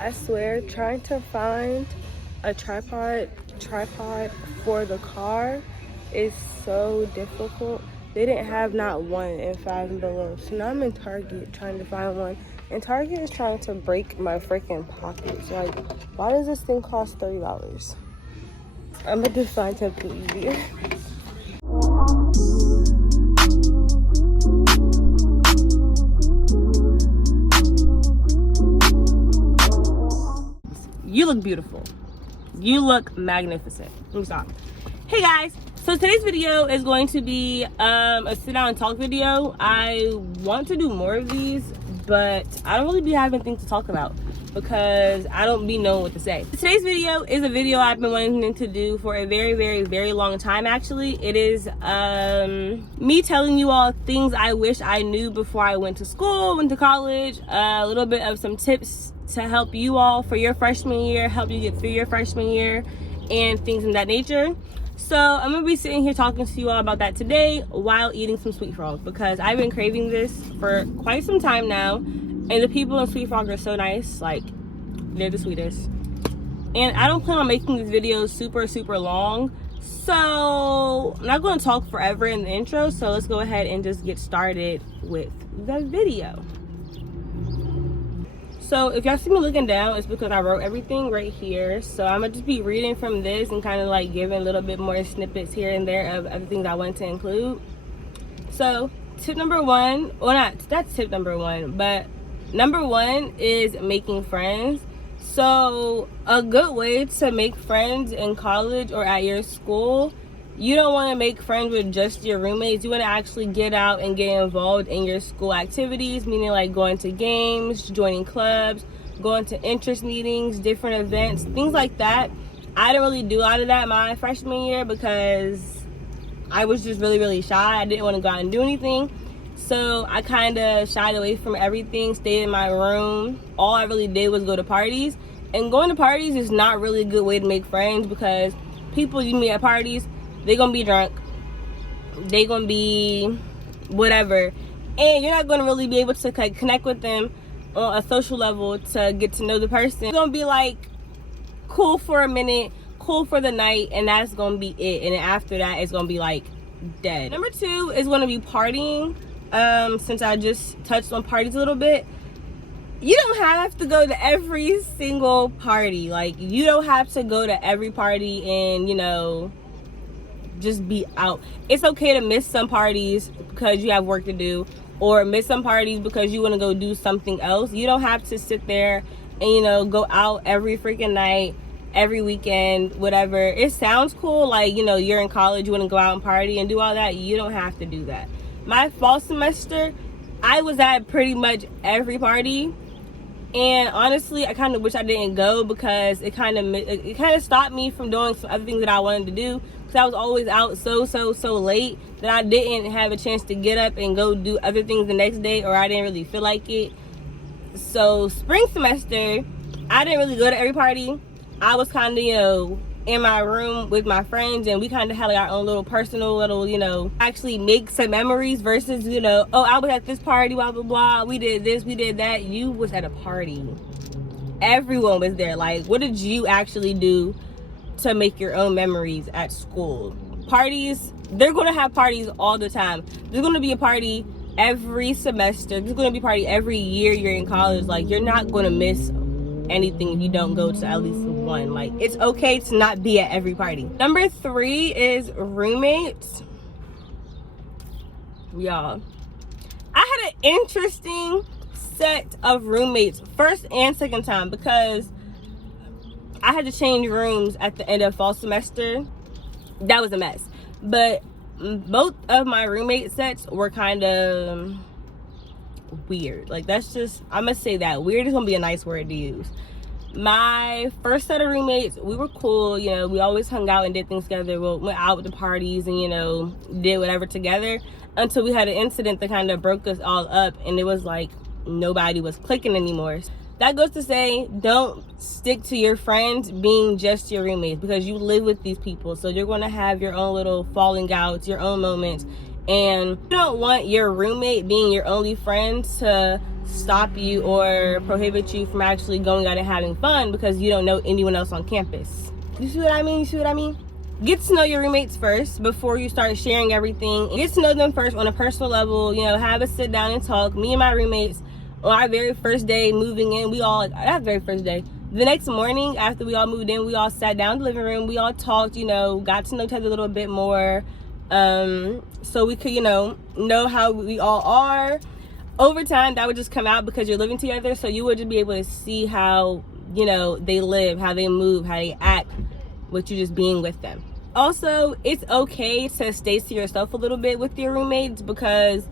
I swear, trying to find a tripod for the car is so difficult. They didn't have not one in Five and Below. So now I'm in Target trying to find one. And Target is trying to break my freaking pockets. Like, why does this thing cost $30? I'm gonna just find something easier. You look beautiful. You look magnificent. Let me stop. Hey guys, so today's video is going to be a sit down and talk video. I want to do more of these, but I don't really be having things to talk about because I don't be knowing what to say. Today's video is a video I've been wanting to do for a very long time. Actually, it is me telling you all things I wish I knew before I went to school, went to college, a little bit of some tips to help you all for your freshman year, help you get through your freshman year, and things in that nature. So I'm gonna be sitting here talking to you all about that today while eating some Sweet Frog, because I've been craving this for quite some time now, and the people in Sweet Frog are so nice. Like, they're the sweetest. And I don't plan on making these videos super long, so I'm not gonna talk forever in the intro. So let's go ahead and just get started with the video. So if y'all see me looking down, it's because I wrote everything right here. So I'm gonna just be reading from this and kind of like giving a little bit more snippets here and there of everything that I want to include. So tip number one, well, that's tip number one, but number one is making friends. So a good way to make friends in college or at your school, you don't want to make friends with just your roommates. You want to actually get out and get involved in your school activities, meaning like going to games, joining clubs, going to interest meetings, different events, things like that. I didn't really do a lot of that my freshman year because I was just really shy. I didn't want to go out and do anything. So I kind of shied away from everything, stayed in my room. All I really did was go to parties. And going to parties is not really a good way to make friends because people you meet at parties, they're gonna be drunk, they're gonna be whatever, and you're not gonna really be able to connect with them on a social level to get to know the person. It's gonna be like cool for a minute, cool for the night, and that's gonna be it. And then after that, it's gonna be like dead. Number two is gonna be partying. Since I just touched on parties a little bit, you don't have to go to every single party. Like, you don't have to go to every party and, you know, just be out. It's okay to miss some parties because you have work to do, or miss some parties because you want to go do something else. You don't have to sit there and, you know, go out every freaking night, every weekend, whatever. It sounds cool, like, you know, you're in college, you want to go out and party and do all that. You don't have to do that. My fall semester, I was at pretty much every party, and honestly, I kind of wish I didn't go because it kind of stopped me from doing some other things that I wanted to do. I was always out so late that I didn't have a chance to get up and go do other things the next day, or I didn't really feel like it. So spring semester, I didn't really go to every party. I was kind of, you know, in my room with my friends, and we kind of had like our own little personal little, you know, actually make some memories versus, you know, oh, I was at this party, blah blah blah, we did this, we did that. You was at a party, everyone was there. Like, what did you actually do to make your own memories at school? Parties, they're gonna have parties all the time. There's gonna be a party every semester. There's gonna be a party every year you're in college. Like, you're not gonna miss anything if you don't go to at least one. Like, it's okay to not be at every party. Number three is roommates. Y'all, I had an interesting set of roommates first and second time because I had to change rooms at the end of fall semester. That was a mess. But both of my roommate sets were kind of weird. Like, that's just, I'm gonna say that. Weird is gonna be a nice word to use. My first set of roommates, we were cool. You know, we always hung out and did things together. We went out to parties and, you know, did whatever together until we had an incident that kind of broke us all up. And it was like nobody was clicking anymore. That goes to say, don't stick to your friends being just your roommates, because you live with these people. So you're going to have your own little falling outs, your own moments. And you don't want your roommate being your only friend to stop you or prohibit you from actually going out and having fun because you don't know anyone else on campus. You see what I mean? Get to know your roommates first before you start sharing everything. Get to know them first on a personal level. Have a sit down and talk. Me and my roommates, on our very first day moving in, that very first day, the next morning after we all moved in, we all sat down in the living room. We all talked, got to know each other a little bit more, so we could, know how we all are. Over time, that would just come out because you're living together, so you would just be able to see how, they live, how they move, how they act, with you just being with them. Also, it's okay to stay to yourself a little bit with your roommates because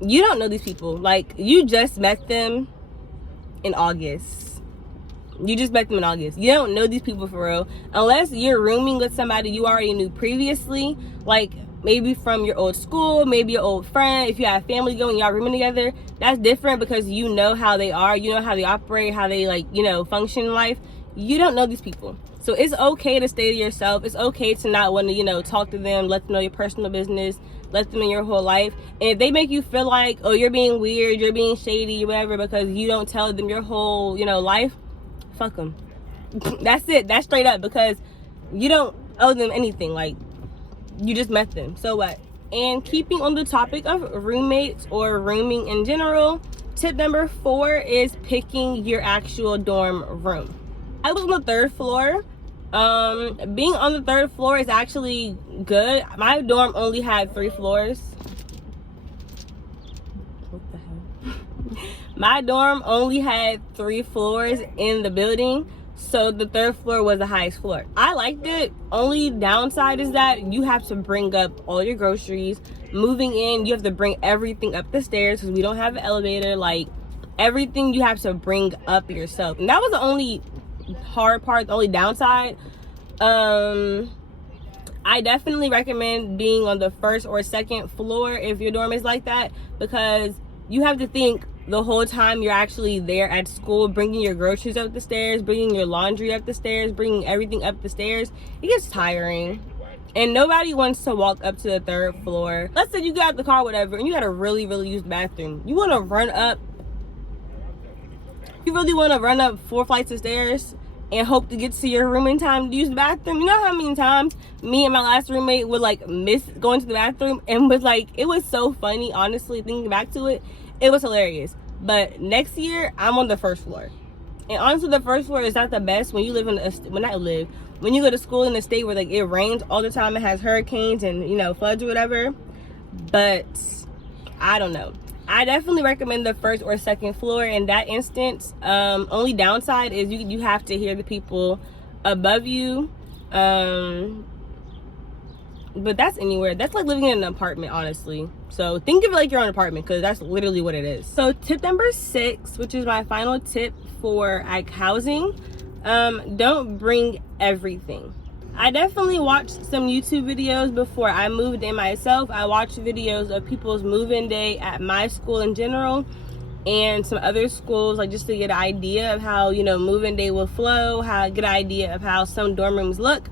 you don't know these people. Like, you just met them in August. You don't know these people for real. Unless you're rooming with somebody you already knew previously, like maybe from your old school, maybe your old friend. If you have family going, y'all rooming together, that's different because you know how they are, you know how they operate, how they function in life. You don't know these people. So it's okay to stay to yourself. It's okay to not want to, talk to them, let them know your personal business, let them in your whole life. And if they make you feel like, oh, you're being weird, you're being shady, whatever, because you don't tell them your whole, life, fuck them. That's it. That's straight up, because you don't owe them anything. Like, you just met them. So what? And keeping on the topic of roommates or rooming in general, tip number 4 is picking your actual dorm room. I was on the 3rd floor. Being on the 3rd floor is actually good. My dorm only had 3 floors. What the hell? My dorm only had 3 floors in the building, so the 3rd floor was the highest floor. I liked it. Only downside is that you have to bring up all your groceries. Moving in, you have to bring everything up the stairs because we don't have an elevator. Like, everything you have to bring up yourself. And that was the only hard part, the only downside. I definitely recommend being on the 1st or 2nd floor if your dorm is like that, because you have to think the whole time you're actually there at school, bringing your groceries up the stairs, bringing your laundry up the stairs, bringing everything up the stairs. It gets tiring, and nobody wants to walk up to the 3rd floor. Let's say you got out the car, whatever, and you gotta really use the bathroom. You really want to run up 4 flights of stairs and hope to get to your room in time to use the bathroom. You know how many times me and my last roommate would miss going to the bathroom, and it was so funny, honestly, thinking back to it. It was hilarious. But next year, I'm on the 1st floor. And honestly, the 1st floor is not the best when you live when you go to school in a state where it rains all the time, it has hurricanes and floods or whatever. But I don't know. I definitely recommend the 1st or 2nd floor in that instance. Only downside is you have to hear the people above you. But that's anywhere. That's like living in an apartment, honestly. So think of it like your own apartment, because that's literally what it is. So tip number 6, which is my final tip for housing, don't bring everything. I definitely watched some YouTube videos before I moved in myself. I watched videos of people's move-in day at my school in general and some other schools, just to get an idea of how, move-in day will flow, get an idea of how some dorm rooms look.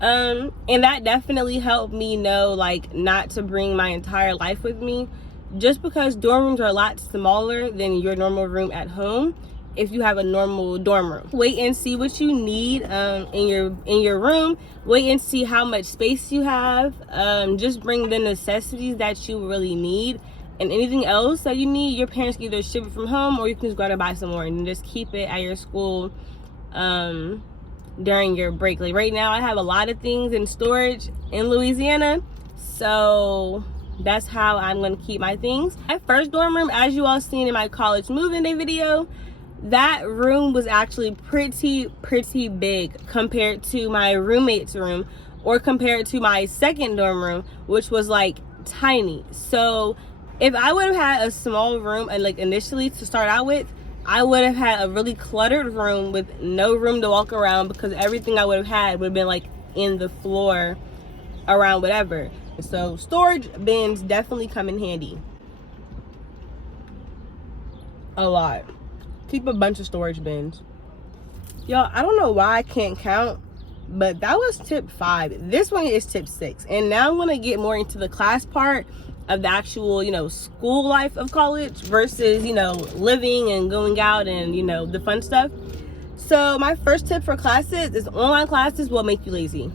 And that definitely helped me know, not to bring my entire life with me, just because dorm rooms are a lot smaller than your normal room at home. If you have a normal dorm room, wait and see what you need in your room. Wait and see how much space you have. Just bring the necessities that you really need, and anything else that you need, your parents can either ship it from home, or you can just go out and buy some more and just keep it at your school during your break. Like right now, I have a lot of things in storage in Louisiana, so that's how I'm gonna keep my things. My first dorm room, as you all seen in my college move-in day video, that room was actually pretty big compared to my roommate's room, or compared to my 2nd dorm room, which was tiny. So if I would have had a small room and initially to start out with, I would have had a really cluttered room with no room to walk around, because everything I would have had would have been in the floor around whatever. So storage bins definitely come in handy a lot. Keep a bunch of storage bins. Y'all, I don't know why I can't count, but that was tip 5. This one is tip 6. And now I'm going to get more into the class part of the actual, school life of college versus, living and going out and, the fun stuff. So my first tip for classes is online classes will make you lazy.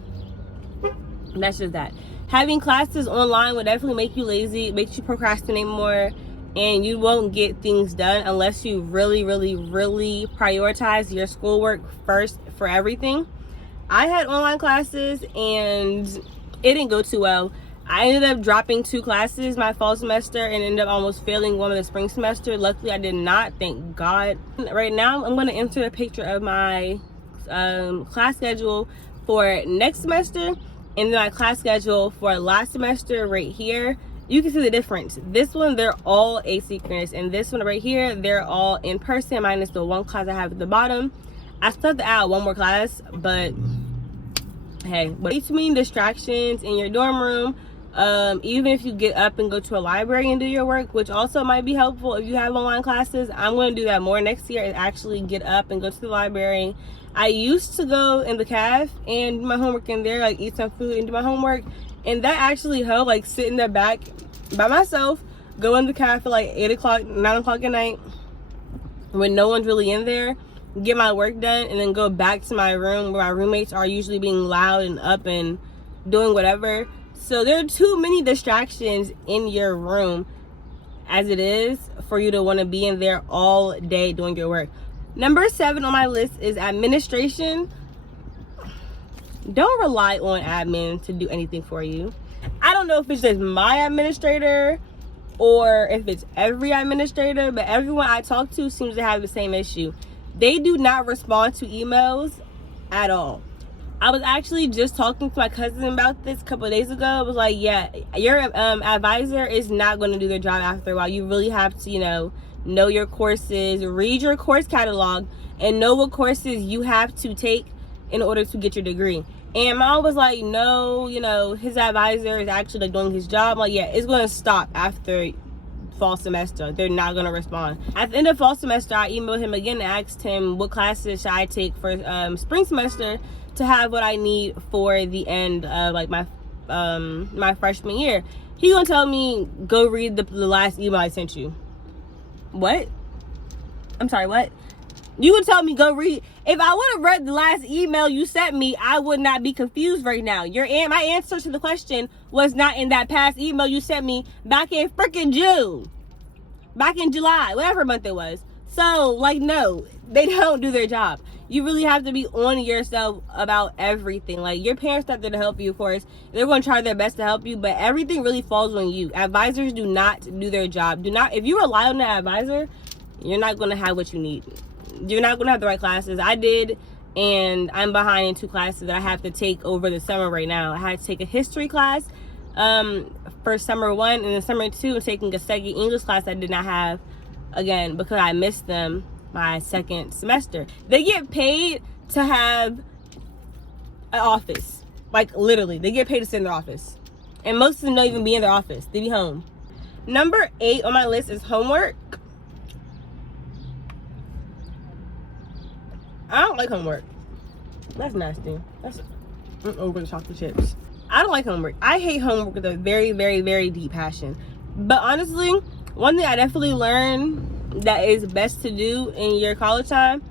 That's just that. Having classes online will definitely make you lazy. It makes you procrastinate more, and you won't get things done unless you really, really, really prioritize your schoolwork first for everything. I had online classes and it didn't go too well. I ended up dropping 2 classes my fall semester and ended up almost failing one of the spring semester. Luckily, I did not, thank God. Right now, I'm going to insert a picture of my class schedule for next semester and then my class schedule for last semester right here. You can see the difference. This one, they're all asynchronous, and this one right here, they're all in person minus the 1 class I have at the bottom. I still have to add 1 more class, but hey, between distractions in your dorm room, even if you get up and go to a library and do your work, which also might be helpful if you have online classes. I'm going to do that more next year, and actually get up and go to the library. I used to go in the caf and do my homework in there, like eat some food and do my homework, and that actually helped. Like sit in the back by myself, go in the caf at like 8 o'clock, 9 o'clock at night when no one's really in there, get my work done, and then go back to my room where my roommates are usually being loud and up and doing whatever. So there are too many distractions in your room as it is for you to want to be in there all day doing your work. Number 7 on my list is administration. Don't rely on admin to do anything for you. I don't know if it's just my administrator or if it's every administrator, but everyone I talk to seems to have the same issue. They do not respond to emails at all. I was actually just talking to my cousin about this a couple of days ago. I was like, yeah, your advisor is not going to do their job after a while. You really have to, know your courses, read your course catalog, and know what courses you have to take in order to get your degree. And mom was like, no, his advisor is actually like doing his job. I'm like, yeah, it's going to stop after fall semester. They're not going to respond. At the end of fall semester, I emailed him again and asked him what classes should I take for spring semester to have what I need for the end of like my freshman year. He gonna tell me go read the last email I sent you. What? I'm sorry, what? You would tell me go read. If I would have read the last email you sent me, I would not be confused right now. My answer to the question was not in that past email you sent me back in freaking June. Back in July, whatever month it was. So, like, no, they don't do their job. You really have to be on yourself about everything. Like, your parents are there to help you, of course. They're going to try their best to help you, but everything really falls on you. Advisors do not do their job. If you rely on an advisor, you're not going to have what you need. You're not going to have the right classes. I did, and I'm behind in 2 classes that I have to take over the summer right now. I had to take a history class for summer 1, and then summer 2, I'm taking a second English class I did not have, again, because I missed them my second semester. They get paid to have an office. Like, literally, they get paid to sit in their office. And most of them don't even be in their office. They be home. Number 8 on my list is homework. I don't like homework. That's nasty. That's over the chocolate chips. I don't like homework. I hate homework with a very, very, very deep passion. But honestly, one thing I definitely learned that is best to do in your college time,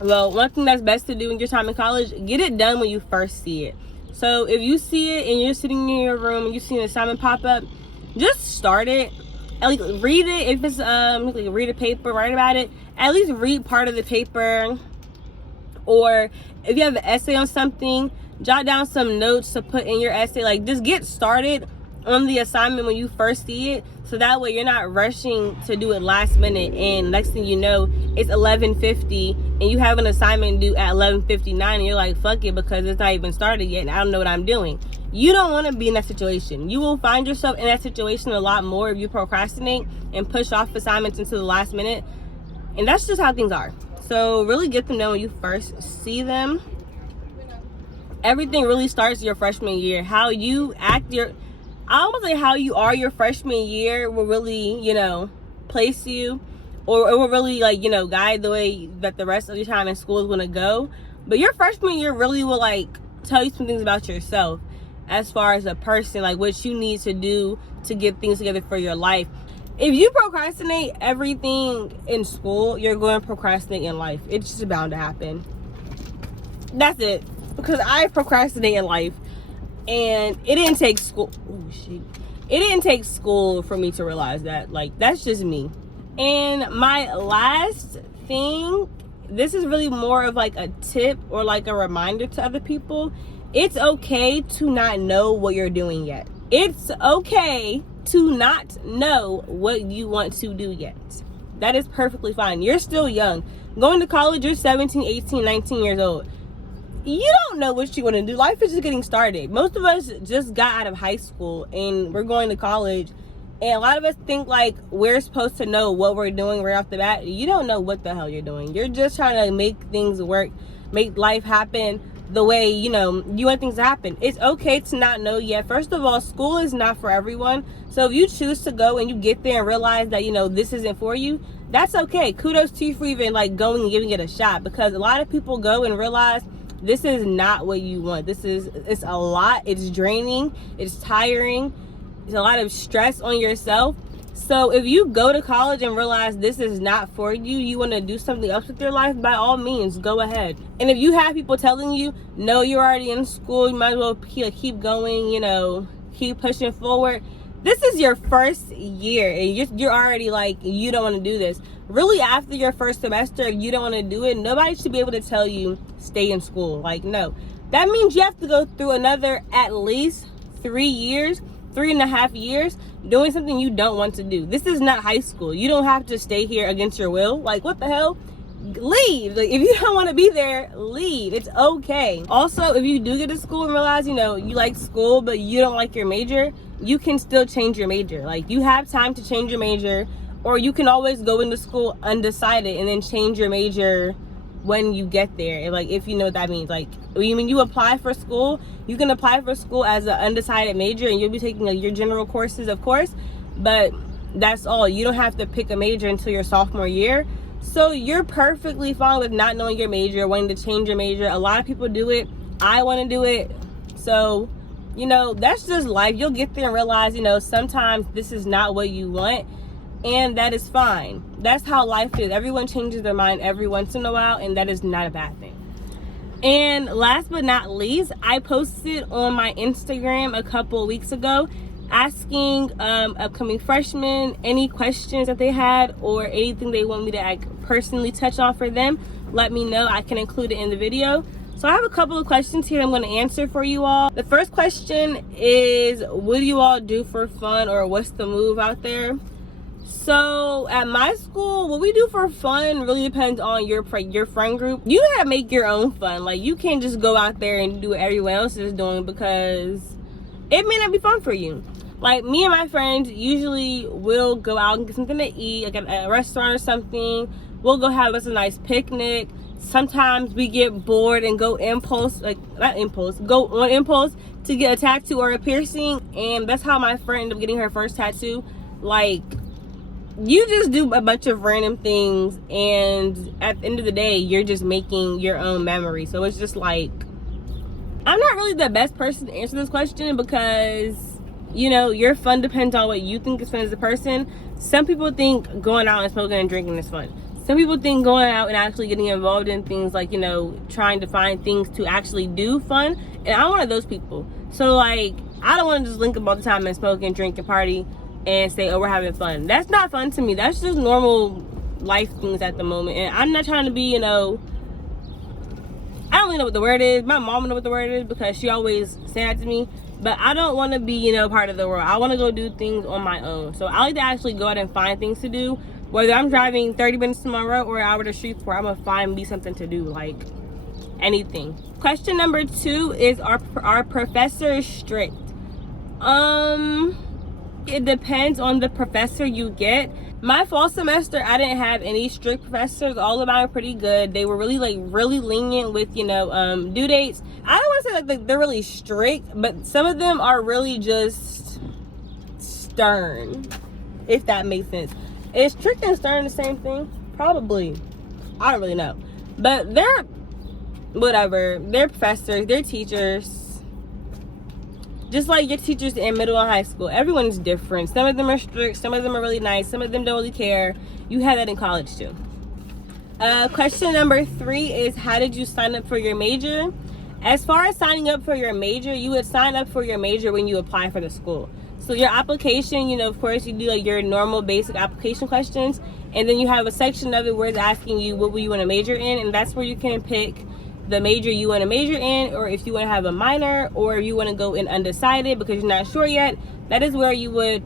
one thing that's best to do in your time in college, get it done when you first see it. So if you see it and you're sitting in your room and you see an assignment pop up, just start it. At least read it. If it's like read a paper, write about it. At least read part of the paper. Or if you have an essay on something, jot down some notes to put in your essay. Like, just get started on the assignment when you first see it, so that way you're not rushing to do it last minute, and next thing you know it's 11:50 and you have an assignment due at 11:59 and you're like, fuck it, because it's not even started yet and I don't know what I'm doing. You don't want to be in that situation. You will find yourself in that situation a lot more if you procrastinate and push off assignments until the last minute, and that's just how things are. So really get them done when you first see them. Everything really starts your freshman year. How you act I almost say how you are your freshman year will really, place you, or it will really, guide the way that the rest of your time in school is going to go. But your freshman year really will, tell you some things about yourself. as far as a person, like what you need to do to get things together for your life. If you procrastinate everything in school, you're going to procrastinate in life. It's just bound to happen. That's it. Because I procrastinate in life, and it didn't take school. Oh shit! It didn't take school for me to realize that. Like, that's just me. And my last thing, this is really more of like a tip or like a reminder to other people. It's okay to not know what you're doing yet. It's okay to not know what you want to do yet. That is perfectly fine. You're still young. Going to college, you're 17, 18, 19 years old. You don't know what you want to do. Life is just getting started. Most of us just got out of high school and we're going to college. And a lot of us think like we're supposed to know what we're doing right off the bat. You don't know what the hell you're doing. You're just trying to make things work, make life happen the way, you know, you want things to happen. It's okay to not know yet. First of all, school is not for everyone. So if you choose to go and you get there and realize that, you know, this isn't for you, that's okay. Kudos to you for even like going and giving it a shot, because a lot of people go and realize this is not what you want. It's a lot. It's draining. It's tiring. It's a lot of stress on yourself. So if you go to college and realize this is not for you, you want to do something else with your life, by all means, go ahead. And if you have people telling you, no, you're already in school, you might as well keep going, you know, keep pushing forward. This is your first year and you're already like, you don't want to do this. Really, after your first semester, if you don't want to do it, nobody should be able to tell you stay in school. Like, no. That means you have to go through another at least 3 years, 3.5 years doing something you don't want to do. This is not high school. You don't have to stay here against your will. Like, what the hell? Leave. Like, if you don't want to be there, leave. It's okay. Also, if you do get to school and realize, you know, you like school but you don't like your major, you can still change your major. Like, you have time to change your major, or you can always go into school undecided and then change your major when you get there. And like, if you know what that means, like when you apply for school, you can apply for school as an undecided major and you'll be taking like your general courses, of course, but that's all. You don't have to pick a major until your sophomore year. So you're perfectly fine with not knowing your major, wanting to change your major. A lot of people do it. I want to do it. So, you know, that's just life. You'll get there and realize, you know, sometimes this is not what you want, and that is fine. That's how life is. Everyone changes their mind every once in a while, and that is not a bad thing. And last but not least, I posted on my Instagram a couple weeks ago asking upcoming freshmen any questions that they had or anything they want me to like personally touch on for them. Let me know. I can include it in the video. So I have a couple of questions here I'm going to answer for you all. The first question is, what do you all do for fun, or what's the move out there? So at my school, what we do for fun really depends on your friend group. You gotta make your own fun. Like, you can't just go out there and do what everyone else is doing, because it may not be fun for you. Like, me and my friends usually will go out and get something to eat, like at a restaurant or something. We'll go have us a nice picnic. Sometimes we get bored and go go on impulse to get a tattoo or a piercing. And that's how my friend ended up getting her first tattoo. Like, you just do a bunch of random things, and at the end of the day, you're just making your own memory. So it's just like, I'm not really the best person to answer this question, because, you know, your fun depends on what you think is fun as a person. Some people think going out and smoking and drinking is fun. Some people think going out and actually getting involved in things like, you know, trying to find things to actually do fun. And I'm one of those people. So, like, I don't want to just link up all the time and smoke and drink and party and say, oh, we're having fun. That's not fun to me. That's just normal life things at the moment. And I'm not trying to be, you know, I don't really know what the word is. My mom knows what the word is, because she always say that to me. But I don't want to be, you know, part of the world. I want to go do things on my own. So I like to actually go out and find things to do. Whether I'm driving 30 minutes to Monroe or an hour to Shreveport, I'm going to find me something to do, like anything. Question number 2 is, are professors strict? It depends on the professor you get. My fall semester, I didn't have any strict professors. All of them were pretty good. They were really lenient with, you know, due dates. I don't want to say like they're really strict, but some of them are really just stern, if that makes sense. Is strict and stern the same thing? Probably. I don't really know. But they're whatever. They're professors. They're teachers. Just like your teachers in middle and high school, everyone's different. Some of them are strict, some of them are really nice, some of them don't really care. You have that in college too. Question number 3 is, how did you sign up for your major? As far as signing up for your major, you would sign up for your major when you apply for the school. So your application, you know, of course, you do like your normal basic application questions, and then you have a section of it where it's asking you what will you want to major in, and that's where you can pick the major you want to major in, or if you want to have a minor, or if you want to go in undecided because you're not sure yet. That is where you would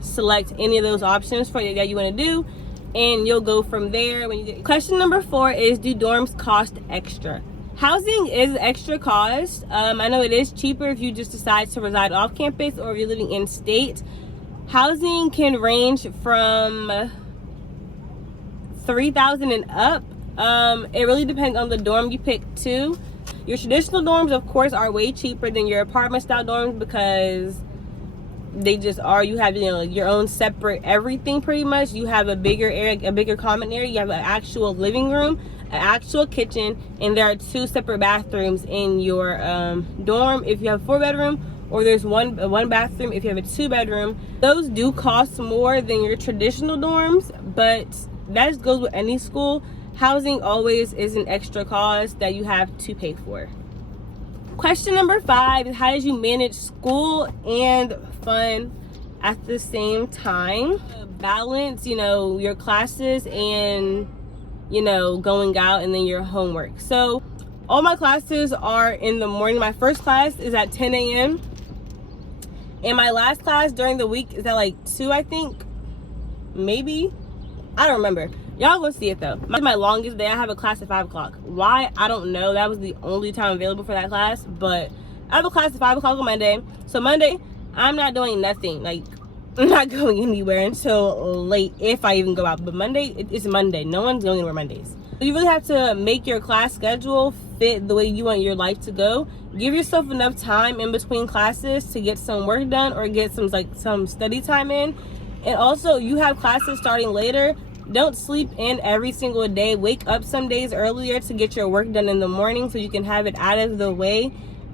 select any of those options for that you want to do, and you'll go from there. Question number 4 is, do dorms cost extra? Housing is extra cost. I know it is cheaper if you just decide to reside off campus or if you're living in state. Housing can range from $3,000 and up. It really depends on the dorm you pick too. Your traditional dorms, of course, are way cheaper than your apartment style dorms because they just are. You have, you know, your own separate everything pretty much. You have a bigger area, a bigger common area. You have an actual living room, an actual kitchen, and there are 2 separate bathrooms in your dorm if you have a 4-bedroom, or there's one bathroom if you have a 2-bedroom. Those do cost more than your traditional dorms, but that just goes with any school. Housing always is an extra cost that you have to pay for. Question number 5 is, how did you manage school and fun at the same time? Balance, you know, your classes and, you know, going out, and then your homework. So all my classes are in the morning. My first class is at 10 a.m. and my last class during the week is at like 2, I think, maybe, I don't remember. Y'all gonna see it though. My longest day, I have a class at 5 o'clock. Why? I don't know. That was the only time available for that class. But I have a class at 5 o'clock on Monday. So Monday, I'm not doing nothing. Like, I'm not going anywhere until late, if I even go out. But Monday, it's Monday. No one's going anywhere Mondays. So you really have to make your class schedule fit the way you want your life to go. Give yourself enough time in between classes to get some work done or get some study time in. And also, you have classes starting later. Don't sleep in every single day. Wake up some days earlier to get your work done in the morning so you can have it out of the way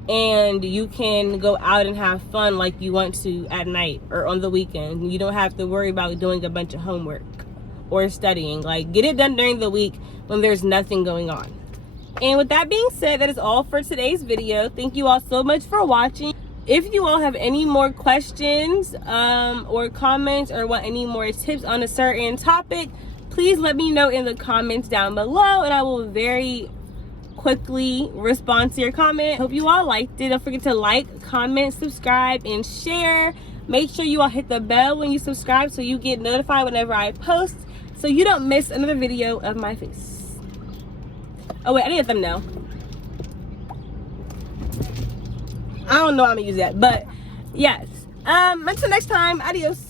and you can go out and have fun like you want to at night or on the weekend. You don't have to worry about doing a bunch of homework or studying. Like, get it done during the week when there's nothing going on. And with that being said, that is all for today's video. Thank you all so much for watching. If you all have any more questions or comments or want any more tips on a certain topic, please let me know in the comments down below, and I will very quickly respond to your comment. Hope you all liked it. Don't forget to like, comment, subscribe, and share. Make sure you all hit the bell when you subscribe so you get notified whenever I post, so you don't miss another video of my face. Oh wait, I need a thumbnail. I don't know how I'm gonna use that, but yes. Until next time, adios.